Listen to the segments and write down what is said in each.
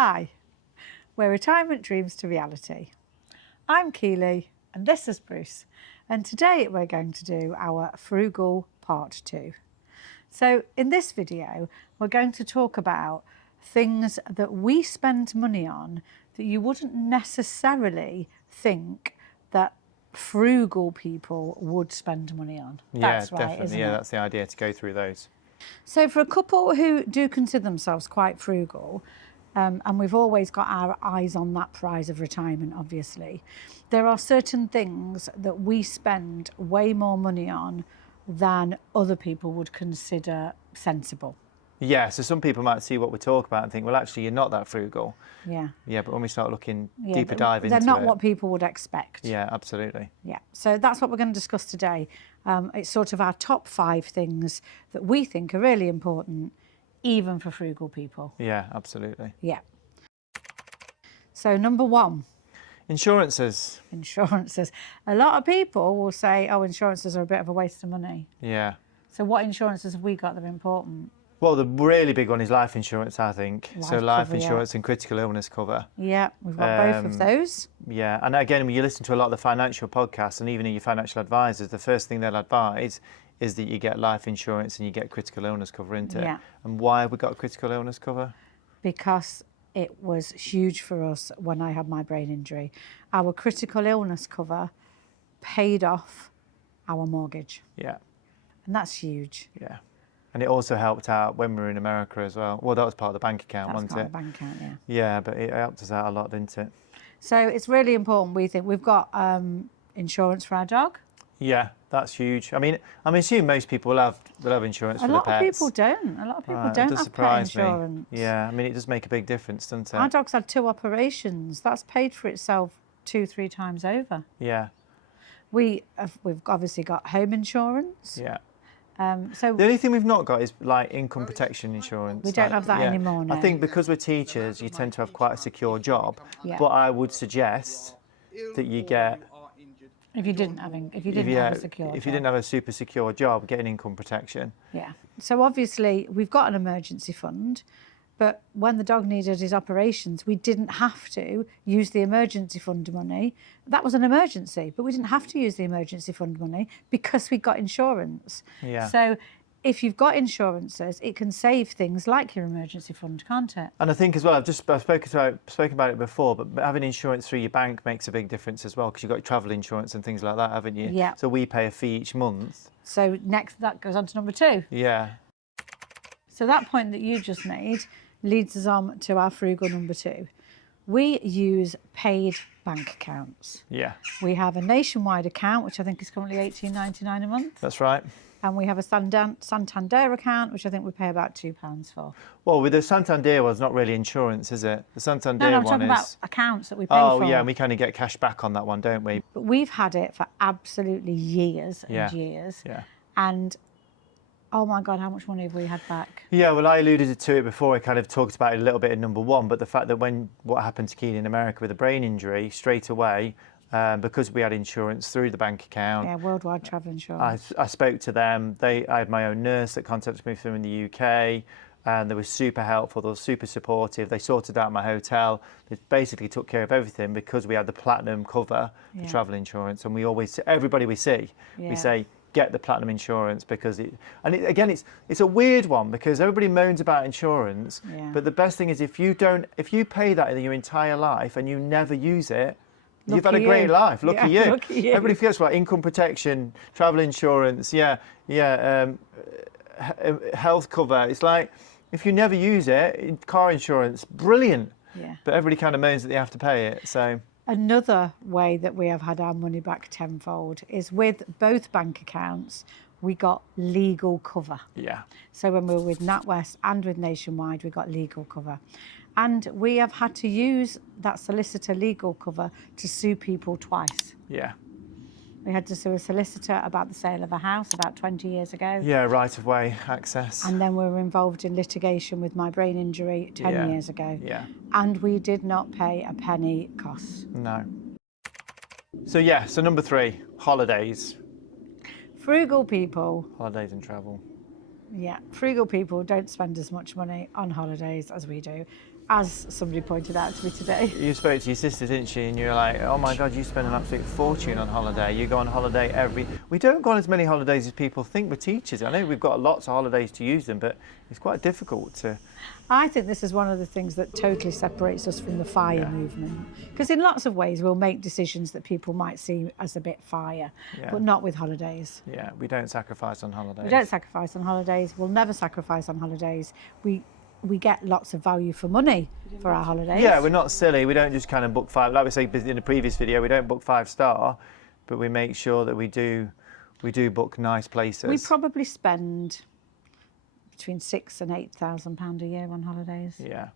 Hi, where retirement dreams to reality. I'm Keely and this is Bruce, and today we're going to do our frugal part 2. So in this video we're going to talk about things that we spend money on that you wouldn't necessarily think that frugal people would spend money on. That's right, definitely. isn't Yeah, it? that's the idea, to go through those. So for a couple who do consider themselves quite frugal, and we've always got our eyes on that prize of retirement, obviously, there are certain things that we spend way more money on than other people would consider sensible. Yeah, so some people might see what we talk about and think, well, actually, you're not that frugal. Yeah. Yeah, but when we start looking Yeah, deeper dive into they're not it, what people would expect. Yeah, absolutely. Yeah, so that's what we're going to discuss today. It's sort of our top 5 things that we think are really important, even for frugal people. Yeah, absolutely. Yeah. So number 1. Insurances. Insurances. A lot of people will say, oh, insurances are a bit of a waste of money. Yeah. So what insurances have we got that are important? Well, the really big one is life insurance, I think. So life cover, insurance and critical illness cover. Yeah, we've got both of those. Yeah, and again, when you listen to a lot of the financial podcasts and even your financial advisors, the first thing they'll advise is that you get life insurance and you get critical illness cover into it. Yeah. And why have we got critical illness cover? Because it was huge for us when I had my brain injury. Our critical illness cover paid off our mortgage. Yeah. And that's huge. Yeah. And it also helped out when we were in America as well. Well, that was part of the bank account, That's wasn't part it? of the bank account, yeah. Yeah, but it helped us out a lot, didn't it? So it's really important, we think. We've got insurance for our dog. Yeah, that's huge. I mean, I'm assuming most people will have insurance for their pets. A lot of people don't. A lot of people Right, don't it does have pet surprise me. insurance. Yeah, I mean, it does make a big difference, doesn't it? Our dog's had 2 operations. That's paid for itself 2-3 times over. Yeah, We've obviously got home insurance. yeah. So The only thing we've not got is like income protection insurance. we don't have that anymore now. I think because we're teachers, you tend to have quite a secure job. Yeah. But I would suggest that you get, if you didn't have a secure if you job. didn't have a super secure job, get an income protection. Yeah. So obviously we've got an emergency fund, but when the dog needed his operations, we didn't have to use the emergency fund money. That was an emergency, but we didn't have to use the emergency fund money because we got insurance. Yeah. So if you've got insurances, it can save things like your emergency fund, can't it? And I think as well, I've spoken about it before, but having insurance through your bank makes a big difference as well, because you've got travel insurance and things like that, haven't you? Yeah. So we pay a fee each month. So next, that goes on to number 2. Yeah. So that point that you just made leads us on to our frugal number 2. We use paid bank accounts. Yeah. We have a nationwide account, which I think is currently $18.99 a month. That's right. And we have a Santander account, which I think we pay about £2 for. Well, with the Santander one's not really insurance, is it? The Santander No, I'm one talking is. about accounts that we pay Oh, for. yeah, and we kind of get cash back on that one, don't we? But we've had it for absolutely years and Yeah. years. Yeah. And oh my God, how much money have we had back? Yeah, well, I alluded to it before. I kind of talked about it a little bit in number 1, but the fact that what happened to Keane in America with a brain injury, straight away, because we had insurance through the bank account. Yeah, worldwide travel insurance. I spoke to them. I had my own nurse that contacted me from in the UK, and they were super helpful. They were super supportive. They sorted out my hotel. They basically took care of everything because we had the platinum cover for travel insurance. And we always, everybody we see, we say, get the platinum insurance because again, it's a weird one because everybody moans about insurance, but the best thing is if you pay that in your entire life and you never use it, you've had a great life. Lucky you. Lucky you. Everybody forgets about income protection, travel insurance, health cover. It's like if you never use it, car insurance, brilliant. Yeah. But everybody kind of moans that they have to pay it. So another way that we have had our money back tenfold is with both bank accounts, we got legal cover. yeah, So when we were with NatWest and with Nationwide, we got legal cover. And we have had to use that solicitor legal cover to sue people twice. yeah. We had to sue a solicitor about the sale of a house about 20 years ago. Yeah, right of way access. And then we were involved in litigation with my brain injury 10 years ago. Yeah. And we did not pay a penny costs. No. So number 3, holidays. Frugal people, Holidays and travel. frugal people don't spend as much money on holidays as we do. as somebody pointed out to me today. You spoke to your sister, didn't she? And you were like, oh my God, you spend an absolute fortune on holiday. You go on holiday We don't go on as many holidays as people think with teachers. I know we've got lots of holidays to use them, but it's quite difficult to... I think this is one of the things that totally separates us from the FIRE movement. Because in lots of ways, we'll make decisions that people might see as a bit FIRE, but not with holidays. Yeah, we don't sacrifice on holidays. We don't sacrifice on holidays. We'll never sacrifice on holidays. We get lots of value for money for our holidays. Yeah, we're not silly. We don't just kind of book five, like we said in the previous video, we don't book 5-star, but we make sure that we do book nice places. We probably spend between £6,000 and £8,000 a year on holidays. Yeah.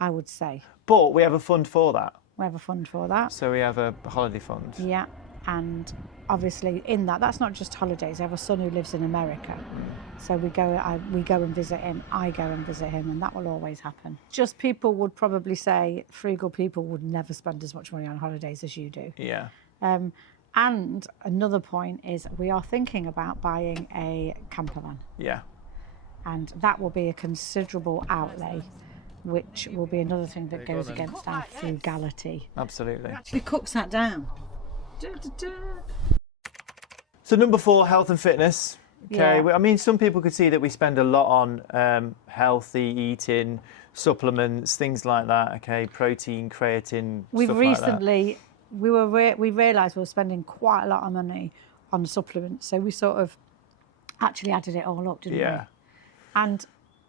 I would say. But we have a fund for that. We have a fund for that. So we have a holiday fund. Yeah, and obviously in that's not just holidays. I have a son who lives in America. So we go and visit him, I go and visit him, and that will always happen. Just people would probably say frugal people would never spend as much money on holidays as you do. Yeah. And another point is we are thinking about buying a camper van. Yeah. And that will be a considerable outlay, which will be another thing that goes against our frugality. Absolutely. Actually cooks that down. So number 4, health and fitness. Okay, Yeah. I mean, some people could see that we spend a lot on healthy eating, supplements, things like that. Okay, protein, creatine. We've stuff recently we realised we were spending quite a lot of money on supplements, so we sort of actually added it all up, didn't we? Yeah. And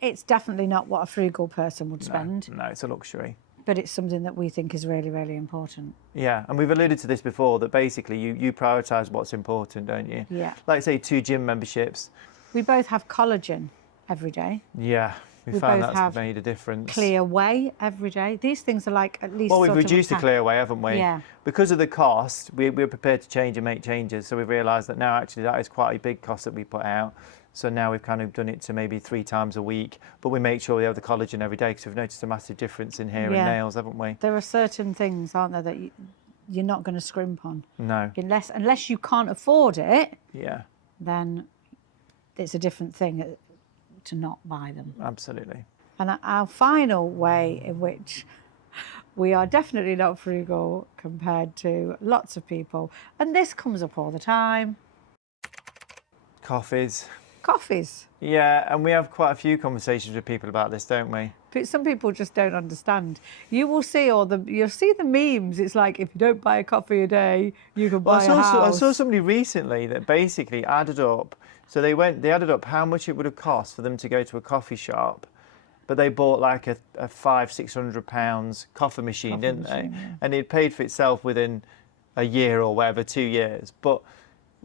it's definitely not what a frugal person would spend. No, it's a luxury. But it's something that we think is really, really important. Yeah, and we've alluded to this before, that basically you prioritise what's important, don't you? Yeah. Like, say, 2 gym memberships. We both have collagen every day. Yeah, we found that's made a difference. Clear whey every day. These things are like at least. Well, we've reduced the clear whey, haven't we? Yeah. Because of the cost, we're prepared to change and make changes. So we've realised that now actually that is quite a big cost that we put out. So now we've kind of done it to maybe 3 times a week, but we make sure we have the collagen every day because we've noticed a massive difference in hair and nails, haven't we? There are certain things, aren't there, that you're not going to scrimp on. No. Unless you can't afford it. Yeah. Then it's a different thing to not buy them. Absolutely. And our final way in which we are definitely not frugal compared to lots of people, and this comes up all the time. Coffees. Coffees. Yeah, and we have quite a few conversations with people about this, don't we? But some people just don't understand. You'll see the memes. It's like, if you don't buy a coffee a day, you can buy a house. I saw somebody recently that basically added up. So they added up how much it would have cost for them to go to a coffee shop, but they bought like a £500-600 coffee machine, didn't they? Yeah. And it paid for itself within a year or whatever, 2 years. But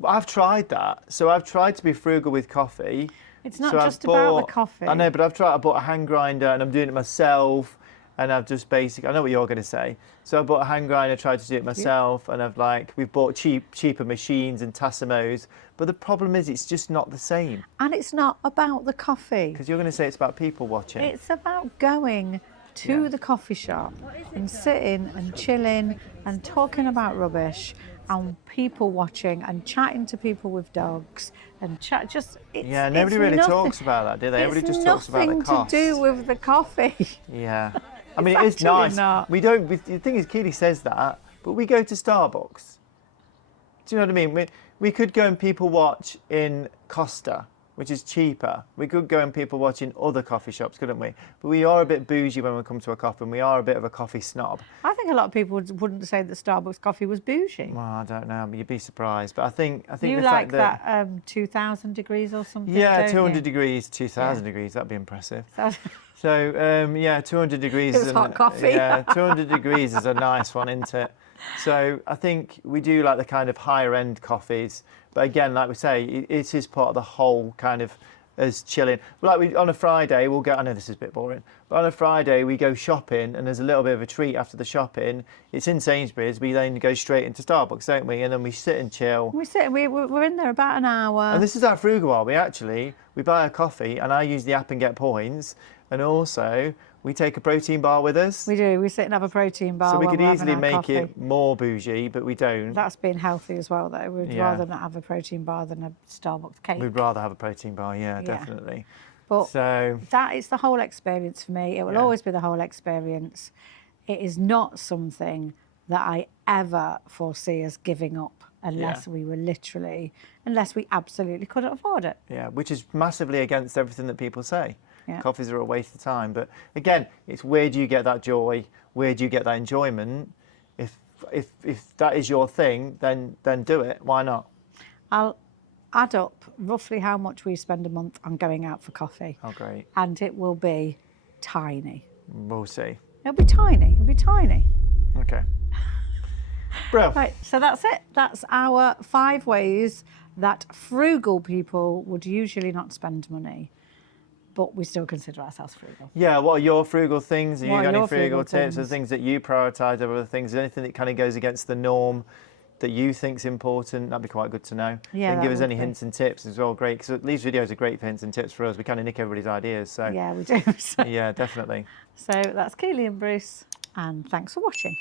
I've tried that. So I've tried to be frugal with coffee. It's not just about the coffee. I know, but I bought a hand grinder and I'm doing it myself. And I've just I know what you're going to say. So I bought a hand grinder, tried to do it myself. And we've bought cheaper machines and Tassimos. But the problem is it's just not the same. And it's not about the coffee. Because you're going to say it's about people watching. It's about going to the coffee shop and sitting and chilling and talking about rubbish and people watching and chatting to people with dogs and nobody really talks about that, do they? Everybody just talks about the cost. It's nothing to do with the coffee. Yeah. I mean, it is nice. Not. The thing is, Keely says that, but we go to Starbucks. Do you know what I mean? We could go and people watch in Costa, which is cheaper. We could go and people watch in other coffee shops, couldn't we? But we are a bit bougie when we come to a coffee, and we are a bit of a coffee snob. I think a lot of people wouldn't say that Starbucks coffee was bougie. Well, I don't know, but you'd be surprised. But I think you the like fact that 2,000 degrees or something. Yeah, don't 200 you? degrees, 2,000 degrees. That'd be impressive. So 200 degrees. It was hot coffee. Yeah, 200 degrees is a nice one, isn't it? So I think we do like the kind of higher end coffees. But again, like we say, it is part of the whole kind of as chilling. Like on a Friday, we'll go, I know this is a bit boring, but on a Friday we go shopping and there's a little bit of a treat after the shopping. It's in Sainsbury's, we then go straight into Starbucks, don't we? And then we sit and chill. We're in there about an hour. And this is our frugal one. We buy a coffee and I use the app and get points. And also, we take a protein bar with us. We do. We sit and have a protein bar. So we while could we're easily having our make coffee. it more bougie, but we don't. That's being healthy as well, though. We'd Yeah. rather not have a protein bar than a Starbucks cake. We'd rather have a protein bar, yeah, definitely. But So that is the whole experience for me. It will Yeah. always be the whole experience. It is not something that I ever foresee us giving up unless we were unless we absolutely couldn't afford it. yeah, which is massively against everything that people say. Yeah. Coffees are a waste of time. But again, it's where do you get that joy? Where do you get that enjoyment? If that is your thing, then do it. Why not? I'll add up roughly how much we spend a month on going out for coffee. Oh, great. And it will be tiny. We'll see. It'll be tiny. It'll be tiny. Okay. Bro. Right, so that's it. That's our 5 ways that frugal people would usually not spend money, but we still consider ourselves frugal. Yeah, what are your frugal things? Have you What are got any your frugal frugal tips or things? things that you prioritise over other things? Is there anything that kind of goes against the norm that you think's important? That'd be quite good to know. Yeah, And that give us would any be. hints and tips as well. Great, because these videos are great for hints and tips for us. We kind of nick everybody's ideas. So Yeah, we do. yeah, definitely. So that's Keely and Bruce, and thanks for watching.